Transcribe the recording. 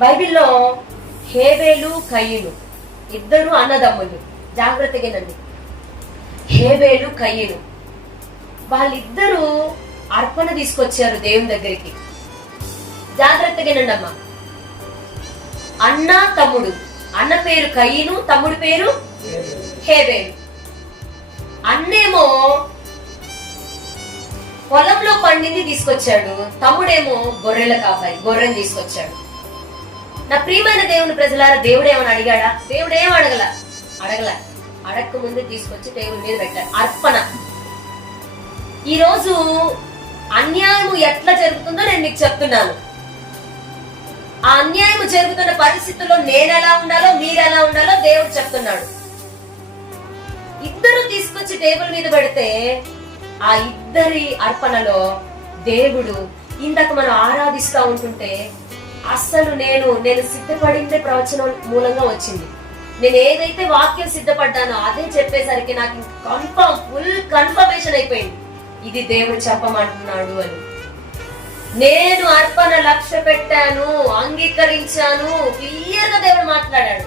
బైబిల్లో హేబేలు కయీను ఇద్దరు అన్నదమ్ములు. జాగ్రత్తగానండి. హేబేలు కయీను వాళ్ళిద్దరూ అర్పణ తీసుకొచ్చారు దేవుని దగ్గరికి. జాగ్రత్తగానండి అమ్మ. అన్న తమ్ముడు. అన్న పేరు కయీను, తమ్ముడు పేరు హేబేలు. అన్నేమో పొలంలో పండింది తీసుకొచ్చాడు, తమ్ముడేమో గొర్రెల కాపరి గొర్రెని తీసుకొచ్చాడు. నా ప్రియమైన దేవుని ప్రజలారా, దేవుడు ఏమని అడిగాడా? దేవుడు ఏం అడగల. అడగక ముందు తీసుకొచ్చి టేబుల్ మీద పెట్టాడు. అర్పణ. ఈరోజు అన్యాయం ఎట్లా జరుగుతుందో నేను మీకు చెప్తున్నాను. ఆ అన్యాయం జరుగుతున్న పరిస్థితుల్లో నేను ఎలా ఉండాలో, మీరు ఎలా ఉండాలో దేవుడు చెప్తున్నాడు. ఇద్దరు తీసుకొచ్చి టేబుల్ మీద పెడితే ఆ ఇద్దరి అర్పణలో దేవుడు ఇందాక మనం ఆరాధిస్తా ఉంటుంటే అస్సలు నేను సిద్ధపడిందే ప్రవచనం మూలంగా వచ్చింది. నేను ఏదైతే వాక్యం సిద్ధపడ్డానో అదే చెప్పేసరికి నాకు ఫుల్ కన్ఫర్మేషన్ అయిపోయింది, ఇది దేవుడు చెప్పమంటున్నాడు అని. నేను అర్పణ లక్ష్య పెట్టాను, అంగీకరించాను, క్లియర్ గా దేవుడు మాట్లాడాడు.